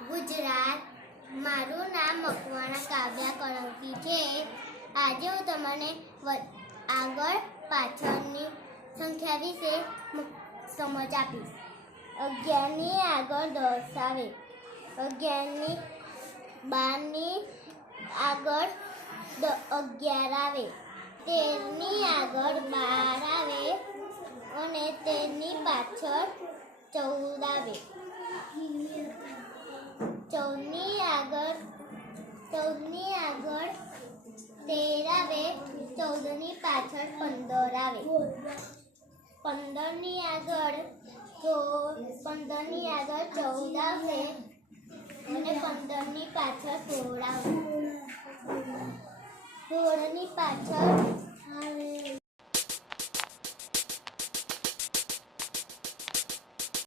ગુજરાત. મારું નામ મકવાણા કાવ્યા કળંકી છે. આજે હું તમને આગળ પાછળની સંખ્યા વિશે સમજ આપીશ. 11ની આગળ 10 આવે, 11ની 12ની આગળ 11 આવે, 13ની આગળ 12 આવે અને 13ની પાછળ 14 આવે, 14ની આગળ 13 આવે, 14ની પાછળ 15 આવે, 15ની આગળ 14 આવશે અને 15ની પાછળ 16 આવશે, 16ની પાછળ